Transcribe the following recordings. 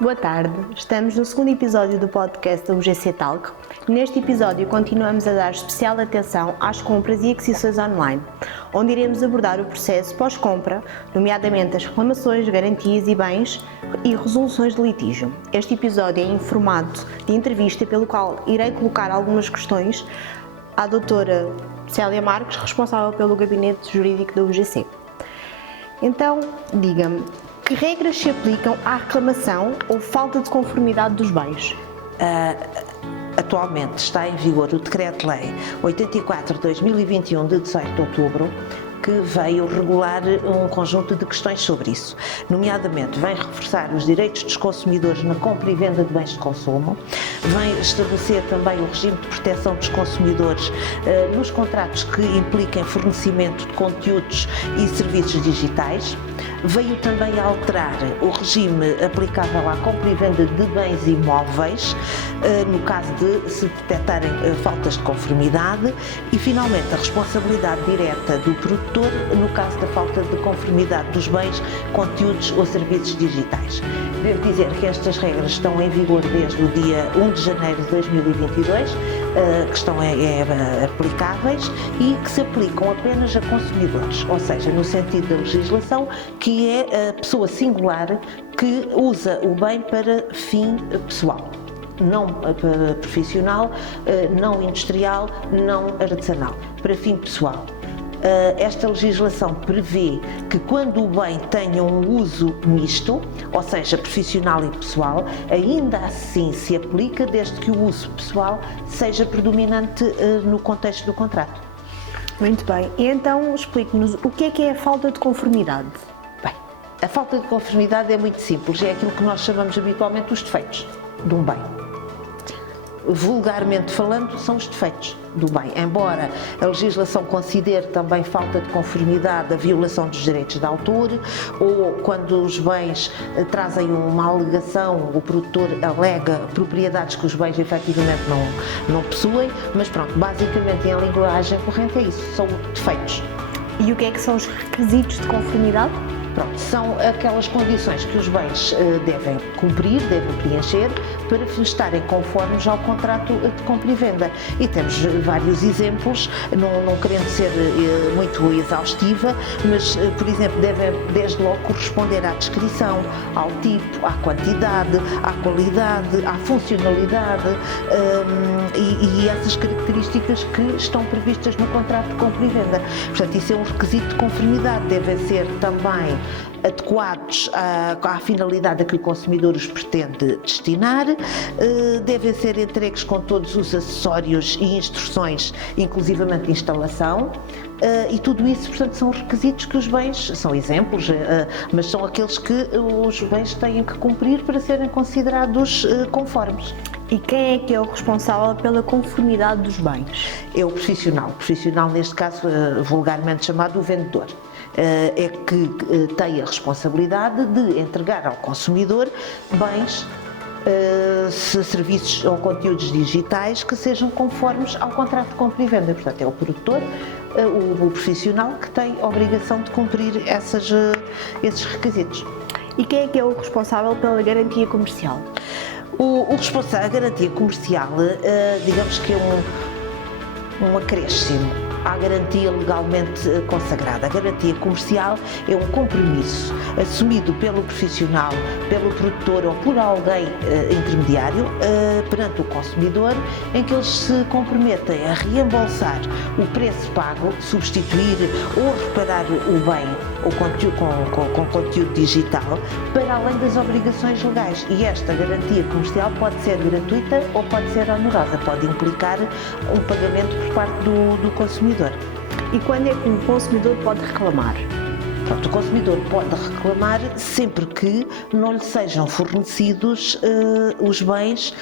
Boa tarde, estamos no segundo episódio do podcast da UGC Talk. Neste episódio continuamos a dar especial atenção às compras e aquisições online, onde iremos abordar o processo pós-compra, nomeadamente as reclamações, garantias e bens e resoluções de litígio. Este episódio é em formato de entrevista, pelo qual irei colocar algumas questões à doutora Célia Marques, responsável pelo gabinete jurídico da UGC. Então, diga-me, que regras se aplicam à reclamação ou falta de conformidade dos bens? Atualmente está em vigor o Decreto-Lei 84/2021 de 18 de outubro, que veio regular um conjunto de questões sobre isso. Nomeadamente, vem reforçar os direitos dos consumidores na compra e venda de bens de consumo, vem estabelecer também o regime de proteção dos consumidores nos contratos que impliquem fornecimento de conteúdos e serviços digitais, veio também alterar o regime aplicável à compra e venda de bens imóveis, no caso de se detectarem faltas de conformidade, e finalmente a responsabilidade direta do produtor no caso da falta de conformidade dos bens, conteúdos ou serviços digitais. Devo dizer que estas regras estão em vigor desde o dia 1 de janeiro de 2022, que estão aplicáveis e que se aplicam apenas a consumidores, ou seja, no sentido da legislação, que é a pessoa singular que usa o bem para fim pessoal, não profissional, não industrial, não artesanal, para fim pessoal. Esta legislação prevê que quando o bem tenha um uso misto, ou seja, profissional e pessoal, ainda assim se aplica desde que o uso pessoal seja predominante no contexto do contrato. Muito bem, e então explique-nos o que é a falta de conformidade? Bem, a falta de conformidade é muito simples, é aquilo que nós chamamos habitualmente os defeitos de um bem. Vulgarmente falando, são os defeitos do bem, embora a legislação considere também falta de conformidade a violação dos direitos de autor, ou quando os bens trazem uma alegação, o produtor alega propriedades que os bens efetivamente não possuem, mas pronto, basicamente em linguagem corrente é isso, são defeitos. E o que é que são os requisitos de conformidade? Pronto, são aquelas condições que os bens devem cumprir, devem preencher para estarem conformes ao contrato de compra e venda. E temos vários exemplos, não querendo ser muito exaustiva, mas, por exemplo, devem desde logo corresponder à descrição, ao tipo, à quantidade, à qualidade, à funcionalidade e essas características que estão previstas no contrato de compra e venda. Portanto, isso é um requisito de conformidade, devem ser também adequados à finalidade a que o consumidor os pretende destinar, devem ser entregues com todos os acessórios e instruções, inclusivamente de instalação, e tudo isso, portanto, são requisitos que os bens, são exemplos, mas são aqueles que os bens têm que cumprir para serem considerados conformes. E quem é que é o responsável pela conformidade dos bens? É o profissional. O profissional, neste caso, vulgarmente chamado o vendedor. É que tem a responsabilidade de entregar ao consumidor bens, serviços ou conteúdos digitais que sejam conformes ao contrato de compra e venda. Portanto, é o produtor, o profissional que tem a obrigação de cumprir esses requisitos. E quem é que é o responsável pela garantia comercial? O responsável, a garantia comercial, digamos que é um acréscimo à garantia legalmente consagrada. A garantia comercial é um compromisso assumido pelo profissional, pelo produtor ou por alguém intermediário perante o consumidor, em que eles se comprometem a reembolsar o preço pago, substituir ou reparar o bem com conteúdo digital, para além das obrigações legais. E esta garantia comercial pode ser gratuita ou pode ser onerosa, pode implicar um pagamento por parte do consumidor. E quando é que o consumidor pode reclamar? Pronto, o consumidor pode reclamar sempre que não lhe sejam fornecidos os bens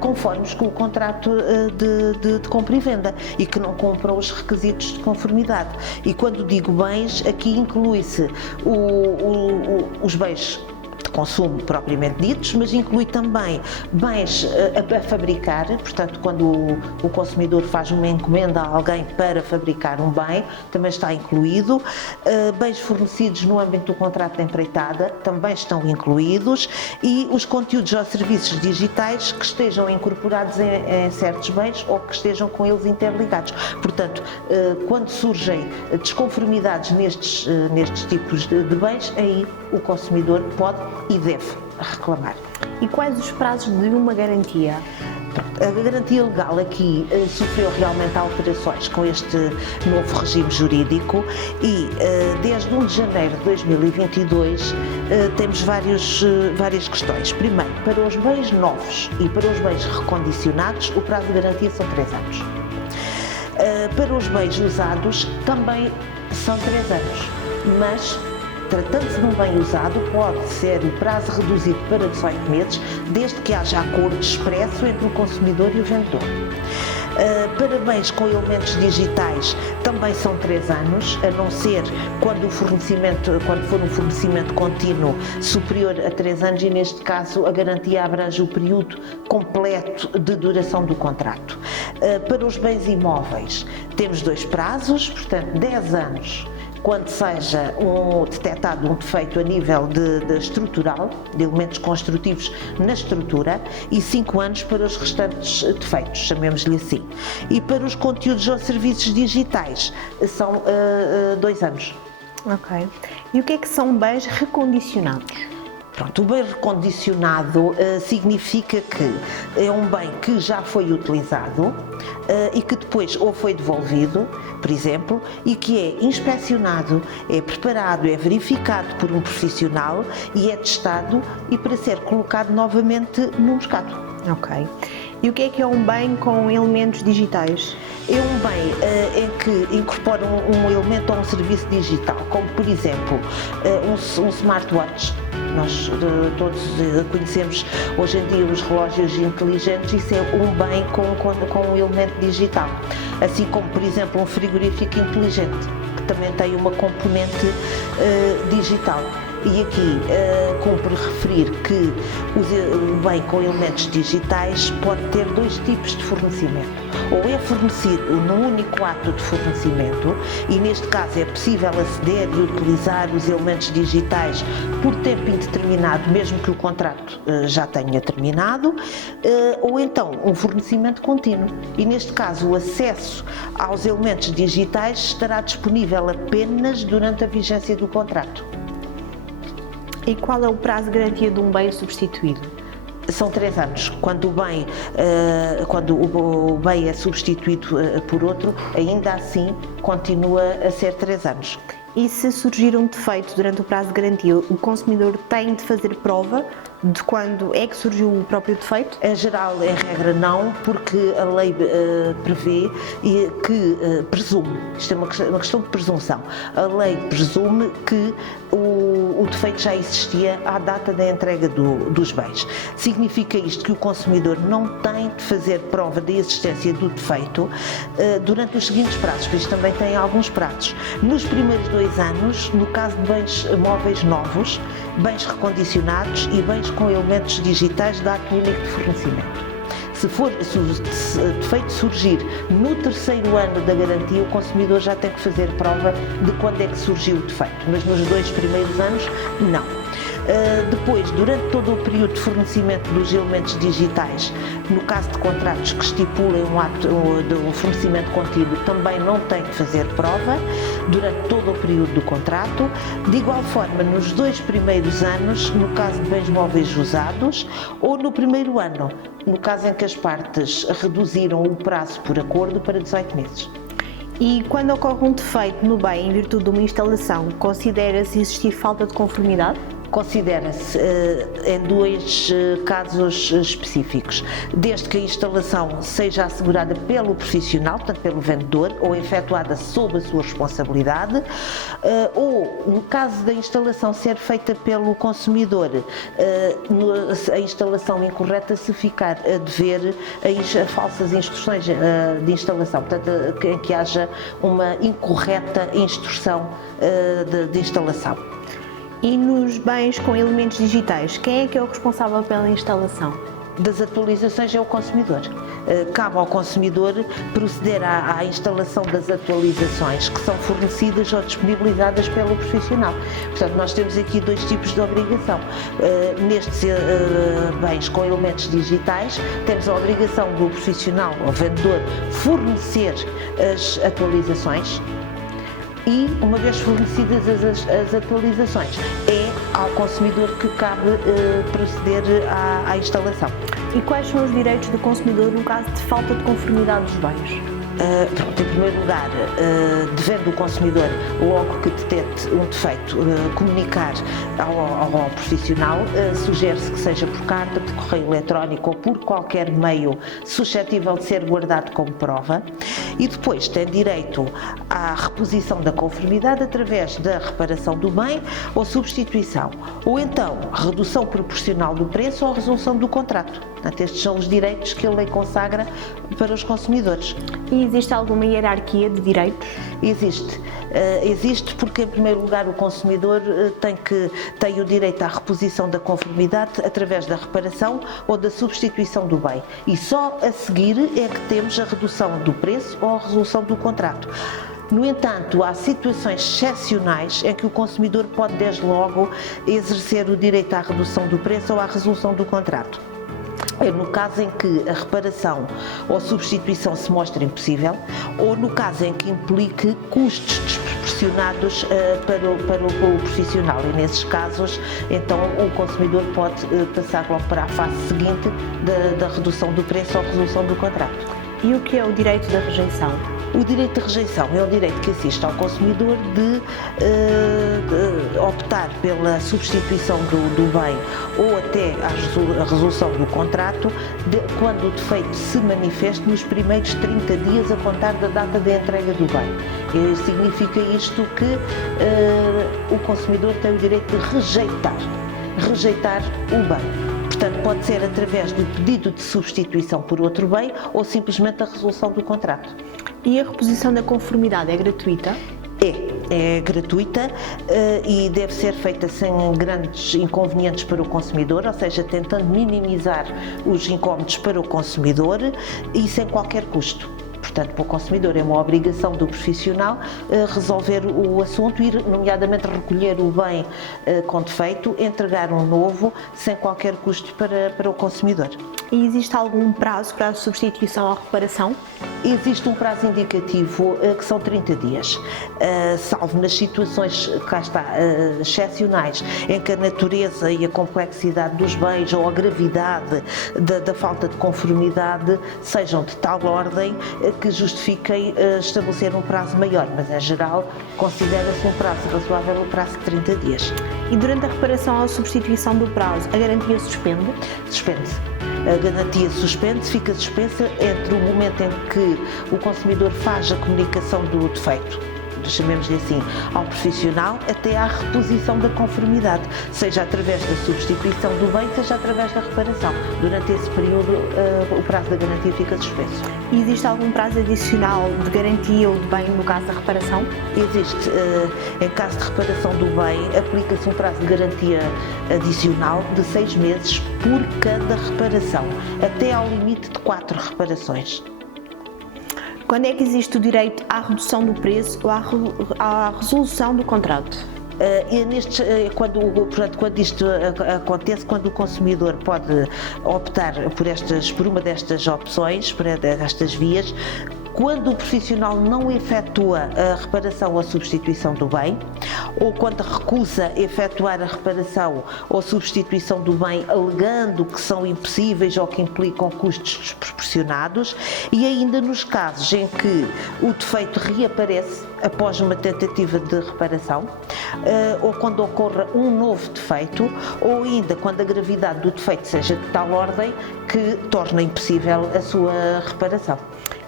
conformes com o contrato de compra e venda e que não cumpram os requisitos de conformidade. E quando digo bens, aqui inclui-se os bens consumo propriamente ditos, mas inclui também bens a fabricar, portanto, quando o consumidor faz uma encomenda a alguém para fabricar um bem, também está incluído. Bens fornecidos no âmbito do contrato de empreitada também estão incluídos, e os conteúdos ou serviços digitais que estejam incorporados em certos bens ou que estejam com eles interligados. Portanto, quando surgem desconformidades nestes tipos de bens, aí o consumidor pode e deve reclamar. E quais os prazos de uma garantia? A garantia legal aqui sofreu realmente alterações com este novo regime jurídico e desde 1 de janeiro de 2022 temos várias questões. Primeiro, para os bens novos e para os bens recondicionados, o prazo de garantia são 3 anos. Para os bens usados também são 3 anos, mas tratando-se de um bem usado, pode ser o prazo reduzido para 18 meses, desde que haja acordo expresso entre o consumidor e o vendedor. Para bens com elementos digitais também são 3 anos, a não ser quando for um fornecimento contínuo superior a 3 anos, e neste caso a garantia abrange o período completo de duração do contrato. Para os bens imóveis temos 2 prazos, portanto 10 anos quando seja detectado um defeito a nível de estrutural, de elementos construtivos na estrutura, e 5 anos para os restantes defeitos, chamemos-lhe assim. E para os conteúdos ou serviços digitais são 2 anos. Ok. E o que é que são bens recondicionados? Pronto, o bem recondicionado significa que é um bem que já foi utilizado e que depois ou foi devolvido, por exemplo, e que é inspecionado, é preparado, é verificado por um profissional e é testado e para ser colocado novamente no mercado. Ok. E o que é um bem com elementos digitais? É um bem em que incorpora um elemento ou um serviço digital, como por exemplo um smartwatch. Nós todos conhecemos hoje em dia os relógios inteligentes, isso é um bem com um elemento digital. Assim como, por exemplo, um frigorífico inteligente, que também tem uma componente digital. E aqui cumpre referir que o bem com elementos digitais pode ter 2 tipos de fornecimento. Ou é fornecido num único ato de fornecimento, e neste caso é possível aceder e utilizar os elementos digitais por tempo indeterminado, mesmo que o contrato já tenha terminado, ou então um fornecimento contínuo. E neste caso o acesso aos elementos digitais estará disponível apenas durante a vigência do contrato. E qual é o prazo de garantia de um bem substituído? São 3 anos. Quando o bem é substituído por outro, ainda assim continua a ser 3 anos. E se surgir um defeito durante o prazo de garantia, o consumidor tem de fazer prova de quando é que surgiu o próprio defeito? Em geral, em regra não, porque a lei prevê que presume, isto é uma questão de presunção, a lei presume que o defeito já existia à data da entrega dos bens. Significa isto que o consumidor não tem de fazer prova da existência do defeito durante os seguintes prazos, porque isto também tem alguns prazos. Nos primeiros 2 anos, no caso de bens móveis novos, bens recondicionados e bens com elementos digitais da ato único de fornecimento. Se o defeito surgir no 3º ano da garantia, o consumidor já tem que fazer prova de quando é que surgiu o defeito, mas nos 2 primeiros anos, não. Depois, durante todo o período de fornecimento dos elementos digitais, no caso de contratos que estipulem um ato de um fornecimento contínuo, também não tem que fazer prova durante todo o período do contrato. De igual forma, nos 2 primeiros anos, no caso de bens móveis usados, ou no 1º ano, no caso em que as partes reduziram o prazo por acordo para 18 meses. E quando ocorre um defeito no bem em virtude de uma instalação, considera-se existir falta de conformidade? Considera-se em 2 casos específicos, desde que a instalação seja assegurada pelo profissional, portanto pelo vendedor, ou efetuada sob a sua responsabilidade, ou no caso da instalação ser feita pelo consumidor, a instalação incorreta se ficar a dever a falsas instruções de instalação, portanto em que haja uma incorreta instrução de instalação. E nos bens com elementos digitais, quem é que é o responsável pela instalação? Das atualizações é o consumidor. Cabe ao consumidor proceder à instalação das atualizações que são fornecidas ou disponibilizadas pelo profissional. Portanto, nós temos aqui dois tipos de obrigação. Nestes bens com elementos digitais, temos a obrigação do profissional ou vendedor fornecer as atualizações e, uma vez fornecidas as atualizações, é ao consumidor que cabe proceder à instalação. E quais são os direitos do consumidor no caso de falta de conformidade dos bens? Em primeiro lugar, devendo o consumidor, logo que detecte um defeito, comunicar ao profissional, sugere-se que seja por carta, por correio eletrónico ou por qualquer meio suscetível de ser guardado como prova, e depois tem direito à reposição da conformidade através da reparação do bem ou substituição, ou então redução proporcional do preço ou resolução do contrato. Portanto, estes são os direitos que a lei consagra para os consumidores. E existe alguma hierarquia de direitos? Existe porque, em primeiro lugar, o consumidor tem o direito à reposição da conformidade através da reparação ou da substituição do bem. E só a seguir é que temos a redução do preço ou a resolução do contrato. No entanto, há situações excepcionais em que o consumidor pode, desde logo, exercer o direito à redução do preço ou à resolução do contrato. É no caso em que a reparação ou substituição se mostre impossível ou no caso em que implique custos desproporcionados para o profissional, e nesses casos então o consumidor pode passar logo para a fase seguinte da redução do preço ou resolução do contrato. E o que é o direito da rejeição? O direito de rejeição é o direito que assiste ao consumidor de optar pela substituição do bem ou até a resolução do contrato quando o defeito se manifeste nos primeiros 30 dias a contar da data da entrega do bem. Significa isto que o consumidor tem o direito de rejeitar o bem. Portanto, pode ser através do pedido de substituição por outro bem ou simplesmente a resolução do contrato. E a reposição da conformidade é gratuita? É gratuita e deve ser feita sem grandes inconvenientes para o consumidor, ou seja, tentando minimizar os incómodos para o consumidor e sem qualquer custo. Portanto, para o consumidor é uma obrigação do profissional resolver o assunto, ir nomeadamente recolher o bem com defeito, entregar um novo sem qualquer custo para o consumidor. E existe algum prazo para a substituição ou reparação? Existe um prazo indicativo que são 30 dias, salvo nas situações, cá está, excepcionais, em que a natureza e a complexidade dos bens ou a gravidade da falta de conformidade sejam de tal ordem que justifiquem estabelecer um prazo maior, mas em geral considera-se um prazo razoável o prazo de 30 dias. E durante a reparação ou substituição do prazo, a garantia suspende? Suspende-se. A garantia suspende-se, fica suspensa entre o momento em que o consumidor faz a comunicação do defeito, chamemos-lhe assim, ao profissional, até à reposição da conformidade, seja através da substituição do bem, seja através da reparação. Durante esse período, o prazo da garantia fica suspenso. E existe algum prazo adicional de garantia ou de bem no caso da reparação? Existe. Em caso de reparação do bem, aplica-se um prazo de garantia adicional de 6 meses por cada reparação, até ao limite de 4 reparações. Quando é que existe o direito à redução do preço ou à resolução do contrato? Quando isto acontece, quando o consumidor pode optar por uma destas opções, por estas vias, quando o profissional não efetua a reparação ou a substituição do bem, ou quando recusa efetuar a reparação ou a substituição do bem alegando que são impossíveis ou que implicam custos desproporcionados, e ainda nos casos em que o defeito reaparece após uma tentativa de reparação, ou quando ocorra um novo defeito, ou ainda quando a gravidade do defeito seja de tal ordem que torna impossível a sua reparação.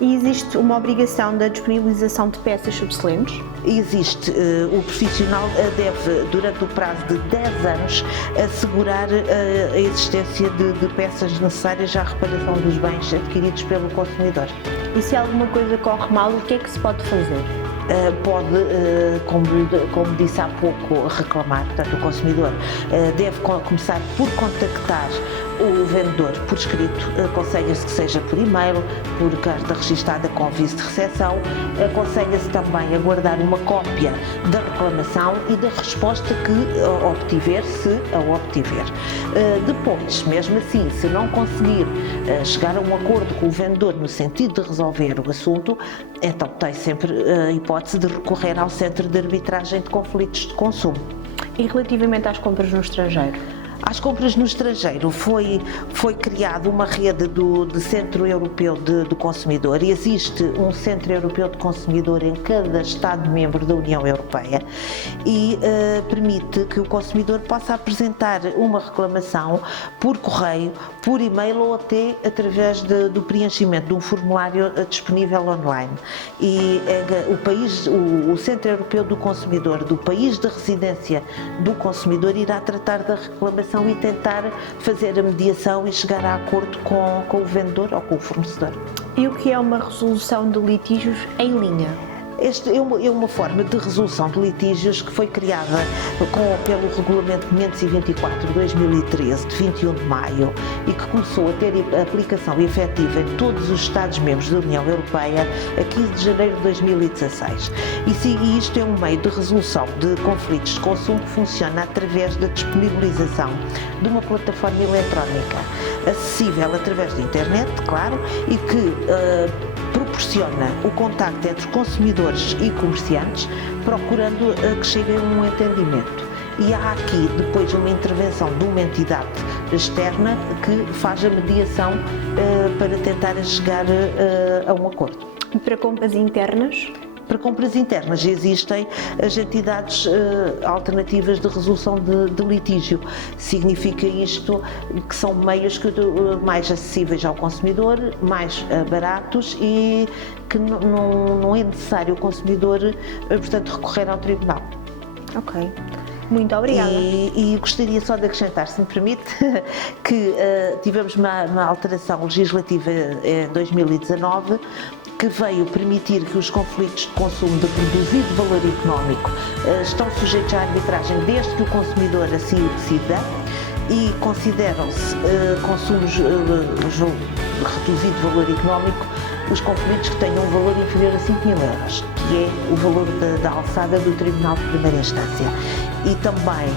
E existe uma obrigação da disponibilização de peças subsolentes? Existe. O profissional deve, durante o prazo de 10 anos, assegurar a existência de peças necessárias à reparação dos bens adquiridos pelo consumidor. E se alguma coisa corre mal, o que é que se pode fazer? pode, como disse há pouco, reclamar. Portanto, o consumidor deve começar por contactar o vendedor por escrito, aconselha-se que seja por e-mail, por carta registada com aviso de recepção, aconselha-se também a guardar uma cópia da reclamação e da resposta que obtiver, se a obtiver. Depois, mesmo assim, se não conseguir chegar a um acordo com o vendedor no sentido de resolver o assunto, então tem sempre a hipótese de recorrer ao Centro de Arbitragem de Conflitos de Consumo. E relativamente às compras no estrangeiro? Às compras no estrangeiro foi criada uma rede de Centro Europeu do Consumidor e existe um Centro Europeu de Consumidor em cada Estado-membro da União Europeia e permite que o consumidor possa apresentar uma reclamação por correio, por e-mail ou até através do preenchimento de um formulário disponível online. E o Centro Europeu do Consumidor, do país de residência do consumidor, irá tratar da reclamação e tentar fazer a mediação e chegar a acordo com o vendedor ou com o fornecedor. E o que é uma resolução de litígios em linha? Esta é uma forma de resolução de litígios que foi criada pelo Regulamento 524/2013, de 21 de maio, e que começou a ter aplicação efetiva em todos os Estados-membros da União Europeia a 15 de janeiro de 2016. E isto é um meio de resolução de conflitos de consumo que funciona através da disponibilização de uma plataforma eletrónica acessível através da internet, claro, e que proporciona o contacto entre consumidores e comerciantes, procurando que cheguem a um entendimento. E há aqui depois uma intervenção de uma entidade externa que faz a mediação para tentar chegar a um acordo. E para compras internas? Para compras internas existem as entidades alternativas de resolução de litígio. Significa isto que são meios mais acessíveis ao consumidor, mais baratos e que não é necessário o consumidor, portanto, recorrer ao tribunal. Ok. Muito obrigada. E gostaria só de acrescentar, se me permite, que tivemos uma alteração legislativa em 2019 que veio permitir que os conflitos de consumo de produzido valor económico estão sujeitos à arbitragem desde que o consumidor assim o decida e consideram-se consumos de reduzido valor económico os conflitos que tenham um valor inferior a 5.000 euros, que é o valor da alçada do Tribunal de Primeira Instância. E também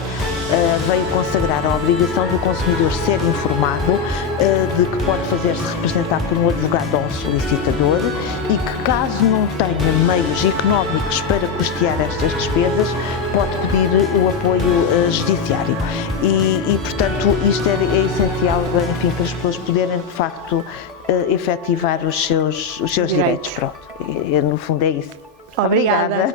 veio consagrar a obrigação do consumidor ser informado de que pode fazer-se representar por um advogado ou um solicitador e que, caso não tenha meios económicos para custear estas despesas, pode pedir o apoio judiciário. E portanto, isto é essencial, enfim, para as pessoas poderem, de facto, efetivar os seus direitos. Pronto. No fundo é isso. Obrigada.